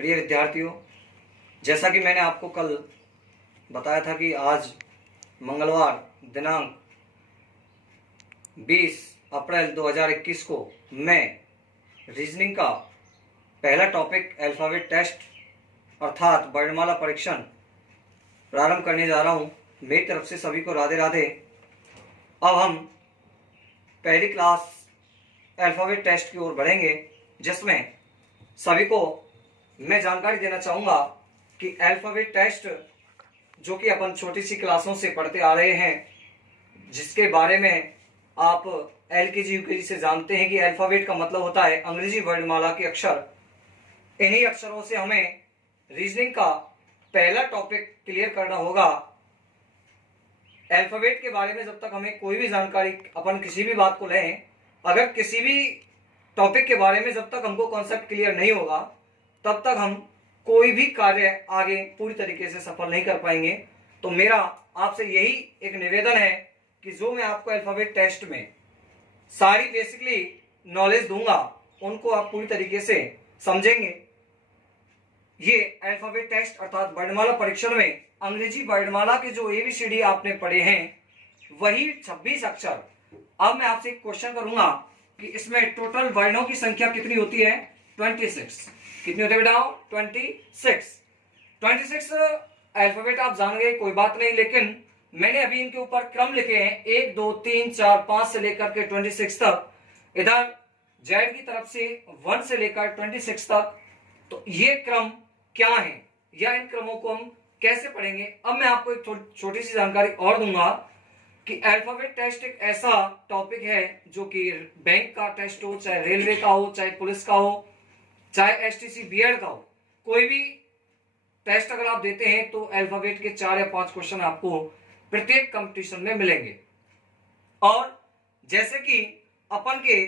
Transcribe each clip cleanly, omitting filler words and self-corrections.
प्रिय विद्यार्थियों, जैसा कि मैंने आपको कल बताया था कि आज मंगलवार दिनांक 20 अप्रैल 2021 को मैं रीजनिंग का पहला टॉपिक अल्फ़ाबेट टेस्ट अर्थात वर्णमाला परीक्षण प्रारंभ करने जा रहा हूँ। मेरी तरफ से सभी को राधे राधे। अब हम पहली क्लास अल्फ़ाबेट टेस्ट की ओर बढ़ेंगे, जिसमें सभी को मैं जानकारी देना चाहूँगा कि अल्फ़ाबेट टेस्ट जो कि अपन छोटी सी क्लासों से पढ़ते आ रहे हैं, जिसके बारे में आप LKG UKG से जानते हैं कि अल्फ़ाबेट का मतलब होता है अंग्रेजी वर्णमाला के अक्षर। इन्हीं अक्षरों से हमें रीजनिंग का पहला टॉपिक क्लियर करना होगा। अल्फ़ाबेट के बारे में जब तक हमें कोई भी जानकारी, अपन किसी भी बात को लें, अगर किसी भी टॉपिक के बारे में जब तक हमको कॉन्सेप्ट क्लियर नहीं होगा, तब तक हम कोई भी कार्य आगे पूरी तरीके से सफल नहीं कर पाएंगे। तो मेरा आपसे यही एक निवेदन है कि जो मैं आपको अल्फ़ाबेट टेस्ट में सारी बेसिकली नॉलेज दूंगा, उनको आप पूरी तरीके से समझेंगे। ये अल्फ़ाबेट टेस्ट अर्थात वर्णमाला परीक्षण में अंग्रेजी वर्णमाला के जो ABCD आपने पढ़े हैं, वही 26 अक्षर। अब मैं आपसे एक क्वेश्चन करूंगा कि इसमें टोटल वर्णों की संख्या कितनी होती है? 26। कितनी होती है बेटा? 26 अल्फ़ाबेट आप जान गए, कोई बात नहीं, लेकिन मैंने अभी इनके ऊपर क्रम लिखे हैं 1 2 3 4 5 से लेकर के 26 तक। इधर जेड की तरफ से 1 से लेकर 26 तक। तो ये क्रम क्या है या इन क्रमों को हम कैसे पढ़ेंगे? अब मैं आपको एक छोटी सी जानकारी और दूंगा कि अल्फ़ाबेट टेस्ट एक ऐसा टॉपिक है जो कि बैंक का टेस्ट हो, चाहे रेलवे का हो, चाहे पुलिस का हो, चाहे STC BEd का हो, कोई भी टेस्ट अगर आप देते हैं तो अल्फ़ाबेट के 4 या 5 क्वेश्चन आपको प्रत्येक कंपटीशन में मिलेंगे। और जैसे कि अपन के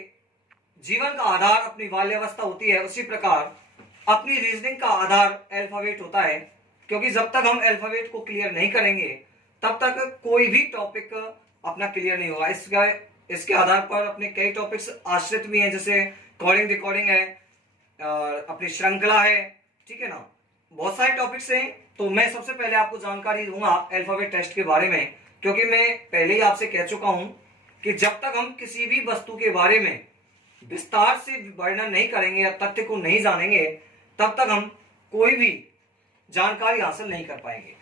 जीवन का आधार अपनी बाल्यावस्था होती है, उसी प्रकार अपनी रीजनिंग का आधार अल्फ़ाबेट होता है, क्योंकि जब तक हम अल्फ़ाबेट को क्लियर नहीं करेंगे तब तक कोई भी टॉपिक अपना क्लियर नहीं होगा। इसके आधार पर अपने कई टॉपिक्स आश्रित भी हैं, जैसे कॉलिंग रिकॉर्डिंग है, अपनी श्रृंखला है, ठीक है ना, बहुत सारे टॉपिक्स हैं। तो मैं सबसे पहले आपको जानकारी दूंगा अल्फ़ाबेट टेस्ट के बारे में, क्योंकि मैं पहले ही आपसे कह चुका हूं कि जब तक हम किसी भी वस्तु के बारे में विस्तार से वर्णन नहीं करेंगे या तथ्य को नहीं जानेंगे, तब तक हम कोई भी जानकारी हासिल नहीं कर पाएंगे।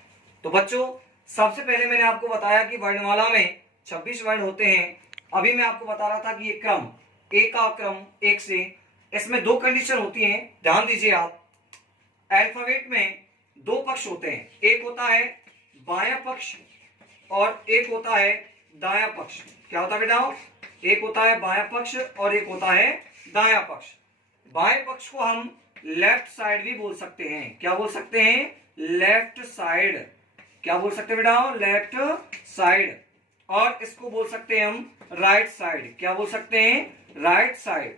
तो बच्चों, सबसे पहले मैंने आपको बताया कि वर्णमाला में 26 वर्ण होते हैं। अभी मैं आपको बता रहा था कि ये क्रम ए का क्रम 1 से, इसमें 2 कंडीशन होती हैं, ध्यान दीजिए आप। अल्फ़ाबेट में 2 पक्ष होते हैं, एक होता है बायां पक्ष और एक होता है दायां पक्ष। क्या होता है बेटा? एक होता है बायां पक्ष और एक होता है दायां पक्ष। बाएं पक्ष को हम लेफ्ट साइड भी बोल सकते हैं। क्या बोल सकते हैं? Left side. क्या बोल सकते हैं बेटा? Left side. और इसको बोल सकते हैं हम राइट साइड। क्या बोल सकते हैं? Right side.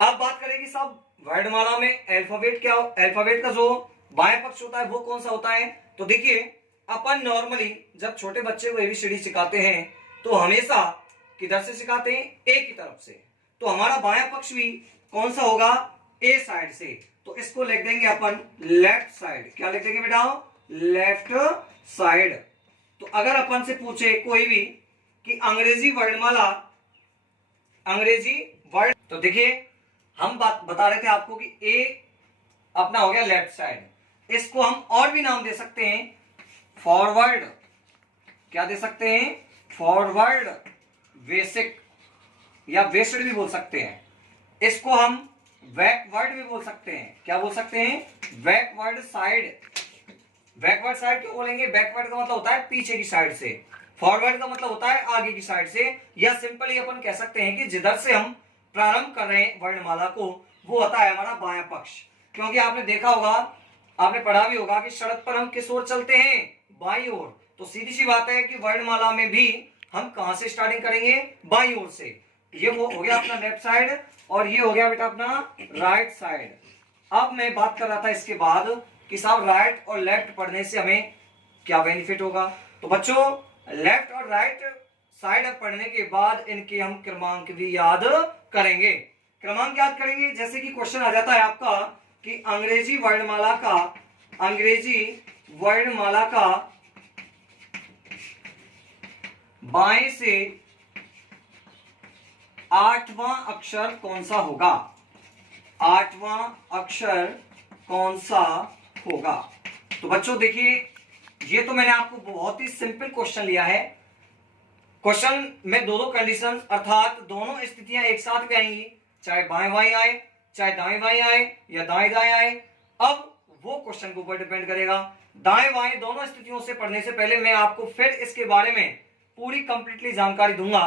अब बात करें कि सब वर्णमाला में अल्फ़ाबेट क्या, अल्फ़ाबेट का जो बाएं पक्ष होता है वो कौन सा होता है? तो देखिए, अपन नॉर्मली जब छोटे बच्चे को ABCD सिखाते हैं तो हमेशा किधर से सिखाते हैं? A की तरफ से। तो हमारा बायां पक्ष भी कौन सा होगा? A साइड से। तो इसको लिख देंगे अपन लेफ्ट साइड। क्या लिख देंगे बेटा? Left side. तो अगर अपन से पूछे कोई भी कि अंग्रेजी वर्णमाला, अंग्रेजी वर्ण, तो देखिए हम बात बता रहे थे आपको कि A अपना हो गया लेफ्ट साइड। इसको हम और भी नाम दे सकते हैं, फॉरवर्ड। क्या दे सकते हैं? फॉरवर्ड, बेसिक या वेस्टर्न भी बोल सकते हैं। इसको हम बैकवर्ड भी बोल सकते हैं। क्या बोल सकते हैं? Backward side. बैकवर्ड साइड क्यों बोलेंगे? बैकवर्ड का मतलब होता है पीछे की साइड से, फॉरवर्ड का मतलब होता है आगे की साइड से, या सिंपली अपन कह सकते हैं कि जिधर से हम प्रारंभ कर रहे हैं वर्णमाला को, वो होता है हमारा बायां पक्ष। क्योंकि आपने देखा होगा, आपने पढ़ा भी होगा कि सड़क पर हम किस ओर चलते हैं? बाईं ओर। तो सीधी सी बात है कि वर्णमाला में भी हम कहां से स्टार्टिंग करेंगे? बाईं ओर से। ये वो हो गया अपना लेफ्ट साइड और ये हो गया बेटा अपना राइट साइड। अब मैं बात कर रहा था इसके बाद कि साहब राइट और लेफ्ट पढ़ने से हमें क्या बेनिफिट होगा। तो बच्चों, लेफ्ट और राइट साइड पढ़ने के बाद इनके हम क्रमांक भी याद करेंगे, क्रमांक याद करेंगे, जैसे कि क्वेश्चन आ जाता है आपका कि अंग्रेजी वर्णमाला का बाएं से 8वां अक्षर कौन सा होगा, 8वां अक्षर कौन सा होगा। तो बच्चों देखिए, ये तो मैंने आपको बहुत ही सिंपल क्वेश्चन लिया है। क्वेश्चन में दो कंडीशन अर्थात दोनों स्थितियां एक साथ भी आएंगी, चाहे बाएं बाएं आए, चाहे दाएं बाएं आए या दाएं दाएं आए। अब वो क्वेश्चन के ऊपर डिपेंड करेगा। दाएं बाएं दोनों स्थितियों से पढ़ने से पहले मैं आपको फिर इसके बारे में पूरी कंप्लीटली जानकारी दूंगा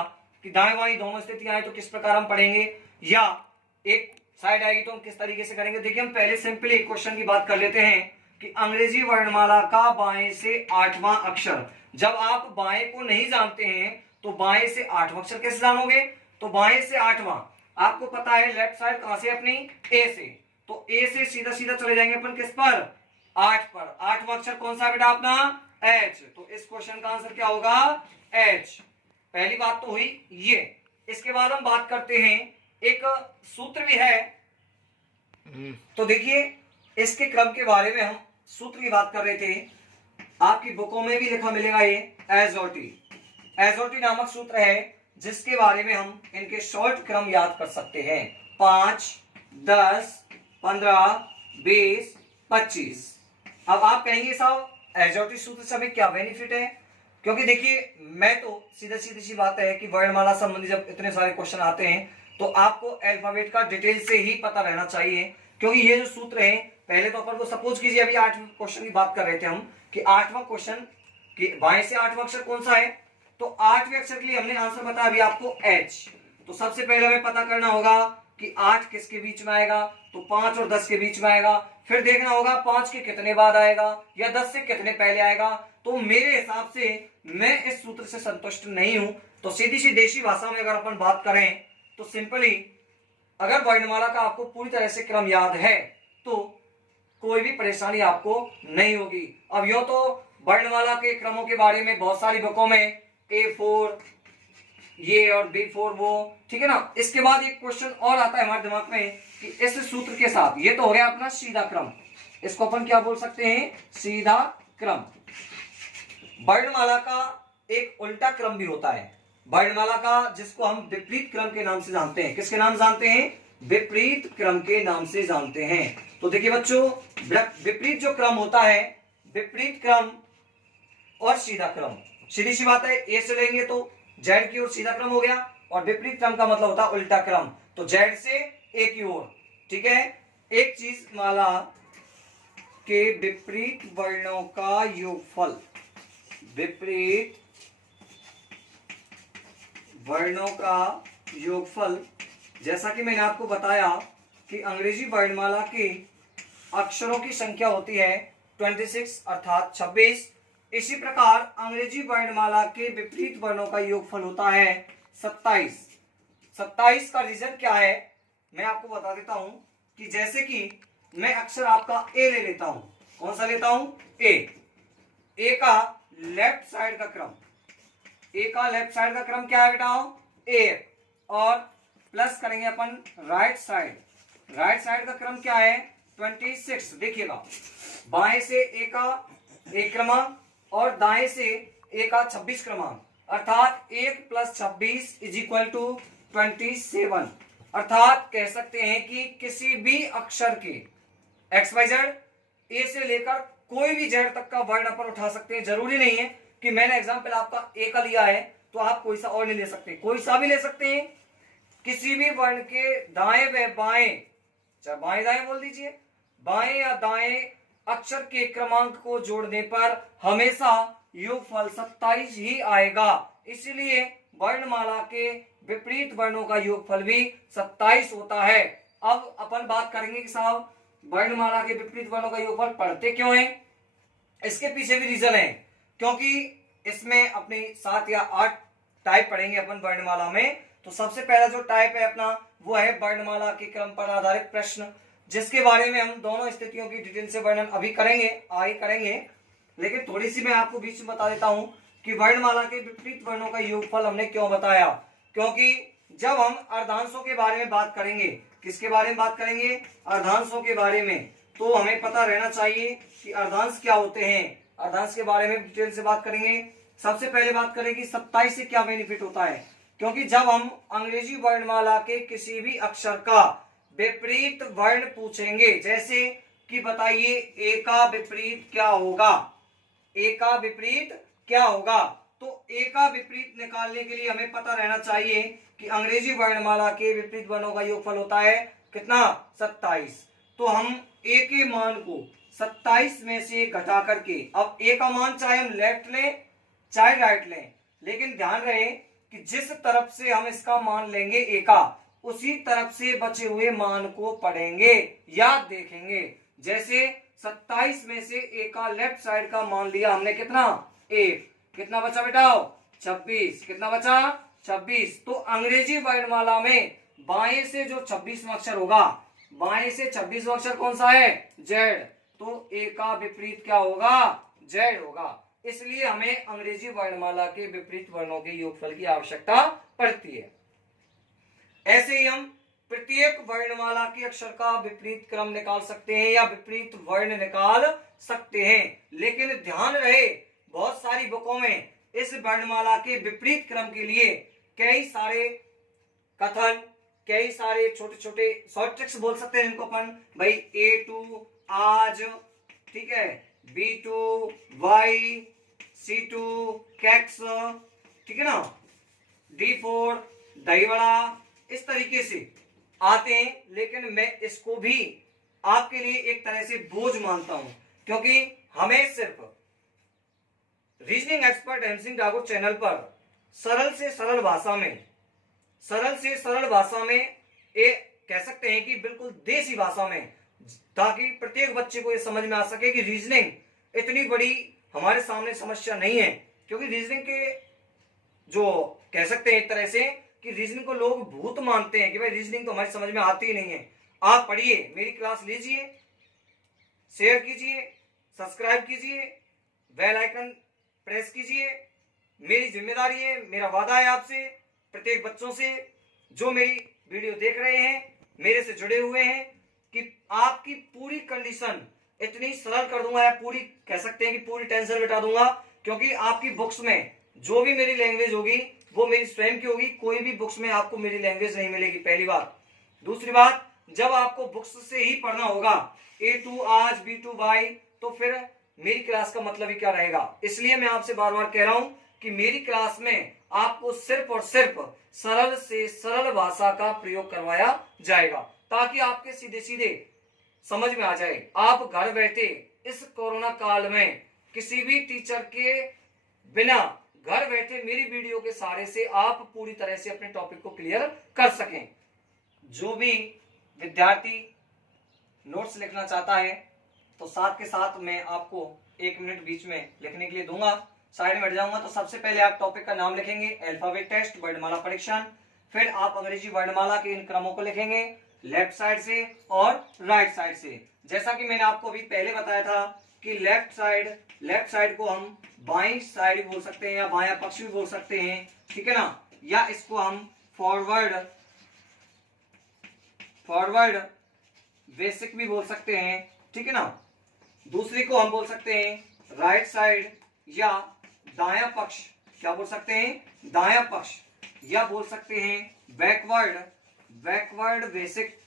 कि दाएं बाएं दोनों स्थितियां आए तो किस प्रकार हम पढ़ेंगे, या एक साइड आएगी तो हम किस तरीके से करेंगे। देखिए, हम पहले सिंपली क्वेश्चन की बात कर लेते हैं कि अंग्रेजी वर्णमाला का बाएं से 8वां अक्षर। जब आप बाएं को नहीं जानते हैं तो बाएं से 8वां अक्षर कैसे जानोगे। तो बाएं से 8वां आपको पता है लेफ्ट साइड कहां से, अपनी ए से, तो ए से सीधा सीधा चले जाएंगे अपन किस पर, 8 पर। 8वां अक्षर कौन सा बेटा अपना, एच। तो इस क्वेश्चन का आंसर क्या होगा, एच। पहली बात तो हुई ये। इसके बाद हम बात करते हैं, एक सूत्र भी है, तो देखिए इसके क्रम के बारे में हम सूत्र की बात कर रहे थे। आपकी बुकों में भी लिखा मिलेगा ये एसओटी नामक सूत्र है, जिसके बारे में हम इनके शॉर्ट क्रम याद कर सकते हैं, 5, 10, 15, 20, 25। अब आप कहेंगे साहब एसओटी सूत्र से हमें क्या बेनिफिट है, क्योंकि देखिए मैं तो सीधा सीधी सी बात है कि वर्णमाला संबंधी जब इतने सारे क्वेश्चन आते हैं तो आपको अल्फाबेट का डिटेल से ही पता रहना चाहिए। क्योंकि ये जो सूत्र है, पहले तो अपन को सपोज कीजिए अभी 8वें क्वेश्चन की बात कर रहे थे हम कि 8वां क्वेश्चन कि बाएं से 8वां अक्षर कौन सा है, तो 8वें अक्षर के लिए हमने आंसर बताया अभी आपको एच। तो सबसे पहले हमें पता करना होगा कि 8 किसके बीच में आएगा, तो 5 और 10 के बीच में आएगा। फिर देखना होगा 5 के कितने बाद आएगा या 10 से कितने पहले आएगा। तो मेरे हिसाब से मैं इस सूत्र से संतुष्ट नहीं हूं। तो सीधी सी देशी भाषा में अगर अपन बात करें तो सिंपली अगर वर्णमाला का आपको पूरी तरह से क्रम याद है तो कोई भी परेशानी आपको नहीं होगी। अब यो तो वर्णमाला के क्रमों के बारे में बहुत सारी बुकों में A4 ये और B4 वो, ठीक है ना। इसके बाद एक क्वेश्चन और आता है हमारे दिमाग में कि इस सूत्र के साथ, ये तो हो गया अपना सीधा क्रम, इसको अपन क्या बोल सकते हैं, सीधा क्रम। वर्णमाला का एक उल्टा क्रम भी होता है, वर्णमाला का जिसको हम विपरीत क्रम के नाम से जानते हैं। किसके नाम जानते हैं, विपरीत क्रम के नाम से जानते हैं। तो देखिए बच्चों, विपरीत जो क्रम होता है, विपरीत क्रम और सीधा क्रम, सीधी सी बात है, ए से लेंगे तो जेड की ओर सीधा क्रम हो गया, और विपरीत क्रम का मतलब होता है उल्टा क्रम, तो जेड से ए की ओर, ठीक है। एक चीज माला के विपरीत वर्णों का योगफल, विपरीत वर्णों का योगफल, जैसा कि मैंने आपको बताया कि अंग्रेजी वर्णमाला के अक्षरों की संख्या होती है 26 अर्थात 26। इसी प्रकार अंग्रेजी वर्णमाला के विपरीत वर्णों का योगफल होता है 27। 27 का रीजन क्या है मैं आपको बता देता हूं कि जैसे कि मैं अक्षर आपका ए ले लेता हूं, कौन सा लेता हूं, ए का लेफ्ट साइड का क्रम, ए का लेफ्ट साइड का क्रम क्या है बेटा, ए, और प्लस करेंगे अपन राइट साइड, राइट साइड का क्रम क्या है 26। देखिएगा बाएं से ए का एक क्रमांक और दाएं से ए का 26 क्रमांक, अर्थात 1 + 26 = 27। अर्थात कह सकते हैं कि किसी भी अक्षर के XYZ ए से लेकर कोई भी जेड तक का वर्ण अपन उठा सकते हैं। जरूरी नहीं है कि मैंने एग्जाम्पल आपका ए का लिया है तो आप कोई सा और नहीं ले सकते, कोई सा भी ले सकते हैं। किसी भी वर्ण के दाएं व बाएं, चाहे बाएं दाएं बोल दीजिए, बाएं या दाएं अक्षर के क्रमांक को जोड़ने पर हमेशा योगफल 27 ही आएगा। इसलिए वर्णमाला के विपरीत वर्णों का योगफल भी 27 होता है। अब अपन बात करेंगे कि साहब वर्णमाला के विपरीत वर्णों का योगफल पढ़ते क्यों है, इसके पीछे भी रीजन है, क्योंकि इसमें अपने 7 या 8 टाइप पढ़ेंगे अपन वर्णमाला में। तो सबसे पहला जो टाइप है अपना वो है वर्णमाला के क्रम पर आधारित प्रश्न, जिसके बारे में हम दोनों स्थितियों की डिटेल से वर्णन अभी करेंगे, आगे करेंगे। लेकिन थोड़ी सी मैं आपको बीच में बता देता हूं कि वर्णमाला के विपरीत वर्णों का योगफल हमने क्यों बताया, क्योंकि जब हम अर्धांशों के बारे में बात करेंगे, किसके बारे में बात करेंगे, अर्धांशों के बारे में, तो हमें पता रहना चाहिए कि अर्धांश क्या होते हैं। अर्धांश के बारे में डिटेल से बात करेंगे। सबसे पहले बात करें कि 27 से क्या बेनिफिट होता है, क्योंकि जब हम अंग्रेजी वर्णमाला के किसी भी अक्षर का विपरीत वर्ण पूछेंगे, जैसे कि बताइए ए का विपरीत क्या होगा, ए का विपरीत क्या होगा, तो ए का विपरीत निकालने के लिए हमें पता रहना चाहिए कि अंग्रेजी वर्णमाला के विपरीत वर्णों का योगफल होता है कितना, 27। तो हम ए के मान को 27 में से घटा करके, अब ए का मान चाहे हम लेफ्ट लें चाहे राइट लें, लेकिन ध्यान रहे कि जिस तरफ से हम इसका मान लेंगे ए का, उसी तरफ से बचे हुए मान को पढ़ेंगे या देखेंगे। जैसे 27 में से ए का लेफ्ट साइड का मान लिया हमने कितना, 1, कितना बचा बेटा, 26, कितना बचा, 26। तो अंग्रेजी वर्णमाला में बाएं से जो 26वां अक्षर होगा, बाएं से 26वां अक्षर कौन सा है, जेड, तो ए का विपरीत क्या होगा, जेड होगा। इसलिए हमें अंग्रेजी वर्णमाला के विपरीत वर्णों के योगफल की आवश्यकता पड़ती है। ऐसे ही हम प्रत्येक वर्णमाला के अक्षर का विपरीत क्रम निकाल सकते हैं या विपरीत वर्ण निकाल सकते हैं, लेकिन ध्यान रहे बहुत सारी बुकों में इस वर्णमाला के विपरीत क्रम के लिए कई सारे कथन, कई सारे छोटे छोटे शॉर्ट ट्रिक्स बोल सकते हैं इनको अपन, भाई A2 आज, ठीक है, B2 वाई, C2 कैक्स, ठीक है ना, D4 दही बड़ा, इस तरीके से आते हैं। लेकिन मैं इसको भी आपके लिए एक तरह से बोझ मानता हूं, क्योंकि हमें सिर्फ रीजनिंग एक्सपर्ट हेम सिंह ठाकुर चैनल पर सरल से सरल भाषा में, सरल से सरल भाषा में, एक कह सकते हैं कि बिल्कुल देसी भाषा में, ताकि प्रत्येक बच्चे को यह समझ में आ सके कि रीजनिंग इतनी बड़ी हमारे सामने समस्या नहीं है। क्योंकि रीजनिंग के जो कह सकते हैं एक तरह से कि रीजनिंग को लोग भूत मानते हैं कि भाई रीजनिंग तो हमारी समझ में आती ही नहीं है। आप पढ़िए, मेरी क्लास लीजिए, शेयर कीजिए, सब्सक्राइब कीजिए, बेल आइकन प्रेस कीजिए। मेरी जिम्मेदारी है, मेरा वादा है आपसे, प्रत्येक बच्चों से जो मेरी वीडियो देख रहे हैं, मेरे से जुड़े हुए हैं, कि आपकी पूरी कंडीशन इतनी सरल कर दूंगा, या पूरी कह सकते हैं कि पूरी टेंशन मिटा दूंगा। क्योंकि आपकी बुक्स में जो भी मेरी लैंग्वेज होगी वो मेरी स्वयं की होगी, कोई भी बुक्स में आपको मेरी लैंग्वेज नहीं मिलेगी, पहली बात। दूसरी बात, जब आपको बुक्स से ही पढ़ना होगा A2 आज, B2 वाई, तो फिर मेरी क्लास का मतलब ही क्या रहेगा। इसलिए मैं आपसे बार बार कह रहा हूं कि मेरी क्लास में आपको सिर्फ और सिर्फ सरल से सरल भाषा का प्रयोग करवाया जाएगा, ताकि आपके सीधे सीधे समझ में आ जाए। आप घर बैठे इस कोरोना काल में किसी भी टीचर के बिना घर बैठे मेरी वीडियो के सहारे से आप पूरी तरह से अपने टॉपिक को क्लियर कर सकें। जो भी विद्यार्थी नोट्स लिखना चाहता है तो साथ के साथ मैं आपको 1 मिनट बीच में लिखने के लिए दूंगा, साइड में हट जाऊंगा। तो सबसे पहले आप टॉपिक का नाम लिखेंगे, अल्फाबेट टेस्ट, वर्णमाला परीक्षण। फिर आप अंग्रेजी वर्णमाला के इन क्रमों को लिखेंगे लेफ्ट साइड से और राइट साइड से। जैसा कि मैंने आपको अभी पहले बताया था कि लेफ्ट साइड को हम बाईं साइड बोल सकते हैं या बायां पक्ष भी बोल सकते हैं, ठीक है ना, या इसको हम फॉरवर्ड बेसिक भी बोल सकते हैं, ठीक है ना। दूसरी को हम बोल सकते हैं राइट साइड या दायां पक्ष, क्या बोल सकते हैं, दायां पक्ष, या बोल सकते हैं बैकवर्ड बेसिक,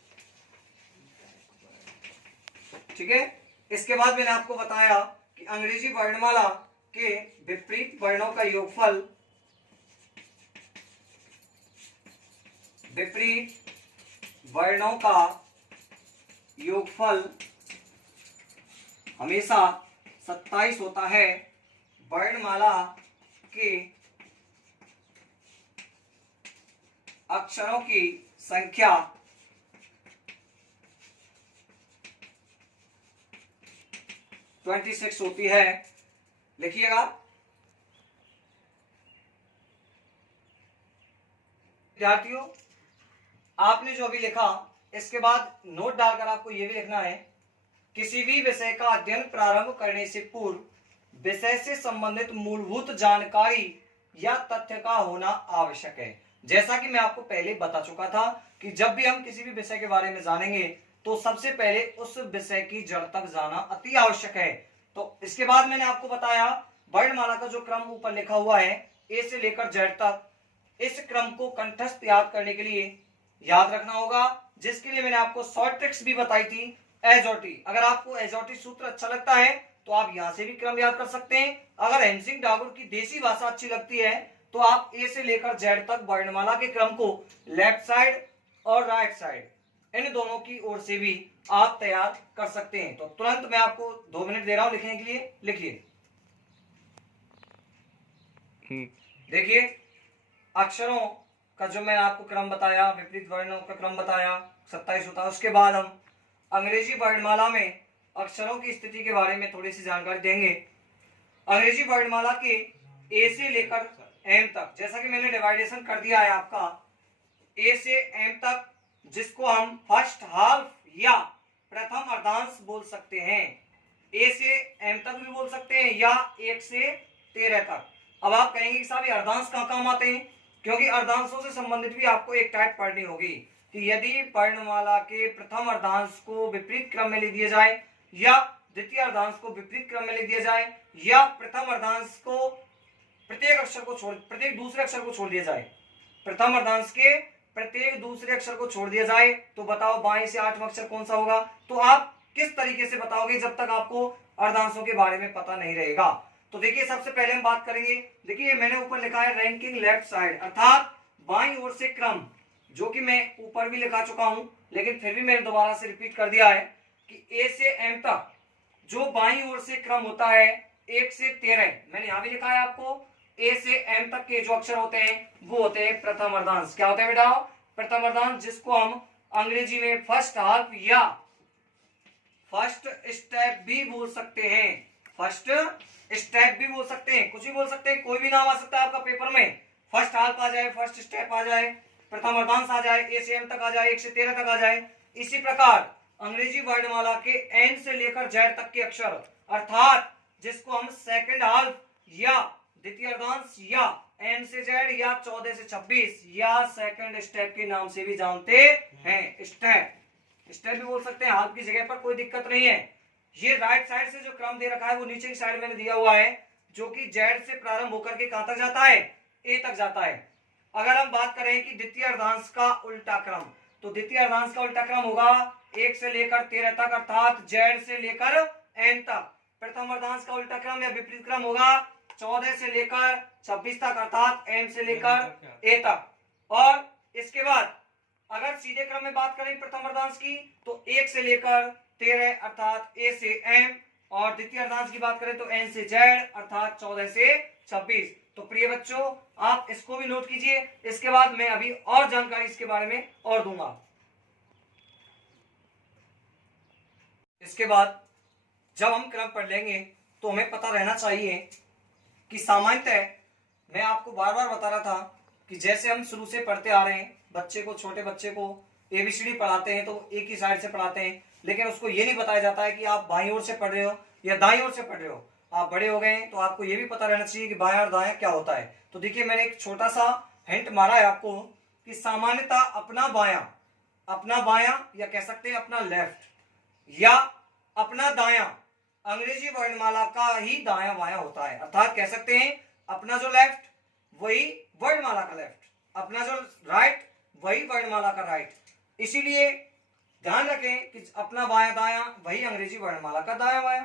ठीक है। इसके बाद मैंने आपको बताया कि अंग्रेजी वर्णमाला के विपरीत वर्णों का योगफल, विपरीत वर्णों का योगफल हमेशा 27 होता है। वर्णमाला के अक्षरों की संख्या 26 होती है। लिखिएगा। विद्यार्थियों, आपने जो अभी लिखा, इसके बाद नोट डालकर आपको यह भी लिखना है, किसी भी विषय का अध्ययन प्रारंभ करने से पूर्व विषय से संबंधित मूलभूत जानकारी या तथ्य का होना आवश्यक है। जैसा कि मैं आपको पहले बता चुका था कि जब भी हम किसी भी विषय के बारे में जानेंगे तो सबसे पहले उस विषय की जड़ तक जाना अति आवश्यक है। तो इसके बाद मैंने आपको बताया वर्णमाला का जो क्रम ऊपर लिखा हुआ है ए से लेकर जेड तक, इस क्रम को कंठस्थ याद करने के लिए याद रखना होगा, जिसके लिए मैंने आपको शॉर्ट ट्रिक्स भी बताई थी। एज और टी, अगर आपको एज और टी सूत्र अच्छा लगता है तो आप यहां से भी क्रम याद कर सकते हैं। अगर हेनसिंग डागुर की देसी भाषा अच्छी लगती है तो आप ए से लेकर जेड तक वर्णमाला के क्रम को लेफ्ट साइड और राइट साइड इन दोनों की ओर से भी आप तैयार कर सकते हैं। तो तुरंत मैं आपको 2 मिनट दे रहा हूं लिखने के लिए, लिखिए। देखिए अक्षरों का जो मैंने आपको क्रम बताया, विपरीत वर्णों का क्रम बताया 27 होता है। उसके बाद हम अंग्रेजी वर्णमाला में अक्षरों की स्थिति के बारे में थोड़ी सी जानकारी देंगे। अंग्रेजी वर्णमाला के ए से लेकर एम तक, जैसा कि मैंने डिवाइडेशन कर दिया है आपका, ए से एम तक, जिसको हम फर्स्ट हाफ या प्रथम अर्धांश बोल सकते हैं। ए से एम तक भी बोल सकते हैं या 1 से 13 तक। अब आप कहेंगे कि साहब ये अर्धांश कहाँ काम आते हैं, क्योंकि अर्धांशों से संबंधित भी आपको एक टाइप पढ़नी होगी कि यदि वर्णमाला के प्रथम अर्धांश को विपरीत क्रम में लिख दिया जाए या द्वितीय अर्धांश को विपरीत क्रम में लिख दिया जाए या प्रथम अर्धांश को प्रत्येक दूसरे अक्षर को छोड़ दिया जाए, प्रथम अर्धांश के प्रत्येक दूसरे अक्षर को छोड़ दिया जाए, तो बताओ बाएं से 8वां अक्षर कौन सा होगा। तो आप किस तरीके से बताओगे जब तक आपको अर्धांशों के बारे में पता नहीं रहेगा। तो देखिए सबसे पहले हम बात करेंगे, देखिए मैंने ऊपर लिखा है रैंकिंग लेफ्ट साइड, अर्थात बाईं ओर से क्रम, जो कि मैं ऊपर भी लिखा चुका हूं लेकिन फिर भी मैंने दोबारा से रिपीट कर दिया है कि ए से एम तक जो बाईं ओर से क्रम होता है 1 से 13, मैंने यहां भी लिखा है आपको, ए से एम तक के जो अक्षर होते हैं वो होते हैं प्रथम अर्धांश। क्या होते हैं बेटा? प्रथम अर्धांश, जिसको हम अंग्रेजी में फर्स्ट हाफ या फर्स्ट स्टेप भी बोल सकते हैं। फर्स्ट स्टेप भी बोल सकते हैं, कुछ भी बोल सकते हैं, कोई भी नाम आ सकता है आपका पेपर में। फर्स्ट हाफ आ जाए, फर्स्ट स्टेप आ जाए, प्रथम अर्धांश आ जाए, ए से एम तक आ जाए, 1 से 13 तक आ जाए। इसी प्रकार अंग्रेजी वर्णमाला के एन से लेकर जेड तक के अक्षर, अर्थात जिसको हम सेकंड हाफ या द्वितीय अर्धांश या एन से जेड या 14 से 26 या सेकंड स्टेप के नाम से भी जानते हैं। स्टेप भी बोल सकते हैं, हाफ की जगह पर कोई दिक्कत नहीं है। ये राइट साइड से जो क्रम दे रखा है वो नीचे की साइड मैंने दिया हुआ है, जो कि जेड से प्रारंभ होकर के कहां तक जाता है? ए तक जाता है। अगर हम बात करें कि द्वितीय अर्धांश का उल्टा क्रम, तो द्वितीय अर्धांश का उल्टा क्रम होगा 1 से लेकर 13 तक, अर्थात जेड से लेकर एन तक। प्रथम अर्धांश का उल्टा क्रम या विपरीत क्रम होगा 14 से लेकर 26 तक, अर्थात एम से लेकर ए तक। और इसके बाद अगर सीधे क्रम में बात करें प्रथम अर्धांश की तो 1 से लेकर 13 अर्थात ए से एम, और द्वितीय अर्धांश की बात करें तो एन से जेड अर्थात 14 से 26। तो प्रिय बच्चों आप इसको भी नोट कीजिए, इसके बाद मैं अभी और जानकारी इसके बारे में और दूंगा। इसके बाद जब हम क्रम पढ़ लेंगे तो हमें पता रहना चाहिए कि सामान्यतः मैं आपको बार बार बता रहा था कि जैसे हम शुरू से पढ़ते आ रहे हैं, बच्चे को, छोटे बच्चे को एबीसीडी पढ़ाते हैं तो एक ही साइड से पढ़ाते हैं, लेकिन उसको ये नहीं बताया जाता है कि आप बाईं ओर से पढ़ रहे हो या दाईं ओर से पढ़ रहे हो। आप बड़े हो गए हैं तो आपको ये भी पता रहना चाहिए कि बायां और दायां क्या होता है। तो देखिए मैंने एक छोटा सा हिंट मारा है आपको कि सामान्यतः अपना बायां या कह सकते हैं अपना लेफ्ट या अपना दायां अंग्रेजी वर्णमाला का ही दायां बायां होता है, अर्थात कह सकते हैं अपना जो लेफ्ट वही वर्णमाला का लेफ्ट, अपना जो राइट वही वर्णमाला का राइट। इसीलिए ध्यान रखें कि अपना बायां दायां वही अंग्रेजी वर्णमाला का दायां बायां।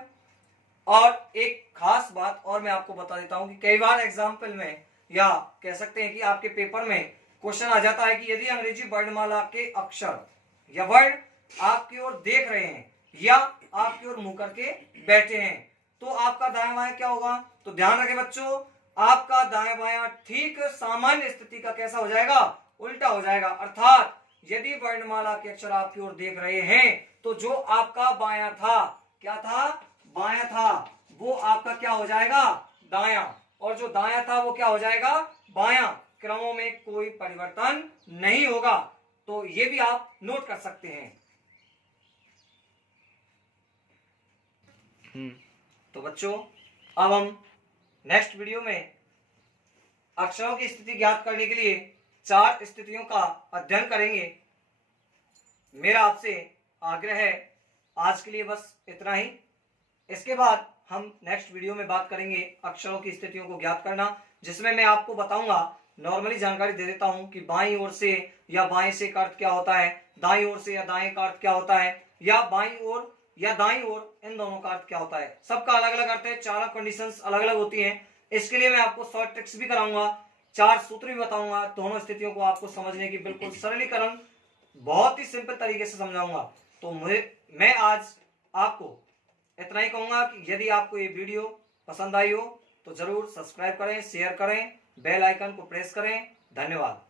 और एक खास बात और मैं आपको बता देता हूं कि कई बार एग्जाम्पल में या कह सकते हैं कि आपके पेपर में क्वेश्चन आ जाता है कि यदि अंग्रेजी वर्णमाला के अक्षर या वर्ड आपकी ओर देख रहे हैं या आपकी ओर मुंह करके बैठे हैं तो आपका दायां बायां क्या होगा। तो ध्यान रखें बच्चों, आपका दायां बायां ठीक सामान्य स्थिति का कैसा हो जाएगा? उल्टा हो जाएगा। अर्थात यदि वर्णमाला के अक्षर आपकी ओर देख रहे हैं तो जो आपका बायां था, क्या था? बायां था, वो आपका क्या हो जाएगा? दायां। और जो दायां था वो क्या हो जाएगा? बायां। क्रमों में कोई परिवर्तन नहीं होगा। तो ये भी आप नोट कर सकते हैं। तो बच्चों अब हम नेक्स्ट वीडियो में अक्षरों की स्थिति ज्ञात करने के लिए 4 स्थितियों का अध्ययन करेंगे। मेरा आपसे आग्रह है, आज के लिए बस इतना ही। इसके बाद हम नेक्स्ट वीडियो में बात करेंगे अक्षरों की स्थितियों को ज्ञात करना, जिसमें मैं आपको बताऊंगा, नॉर्मली जानकारी दे देता हूं कि बाईं ओर से या बाएं से का अर्थ क्या होता है, दाईं ओर से या दाएं का अर्थ क्या होता है, या बाईं ओर या दाईं ओर, इन दोनों का अर्थ क्या होता है। सबका अलग अलग अर्थ है, चारों कंडीशंस अलग अलग होती हैं। इसके लिए मैं आपको शॉर्ट ट्रिक्स भी कराऊंगा, 4 सूत्र भी बताऊंगा, दोनों स्थितियों को आपको समझने की बिल्कुल सरलीकरण बहुत ही सिंपल तरीके से समझाऊंगा। तो मैं आज आपको इतना ही कहूंगा कि यदि आपको ये वीडियो पसंद आई हो तो जरूर सब्सक्राइब करें, शेयर करें, बेल आइकन को प्रेस करें। धन्यवाद।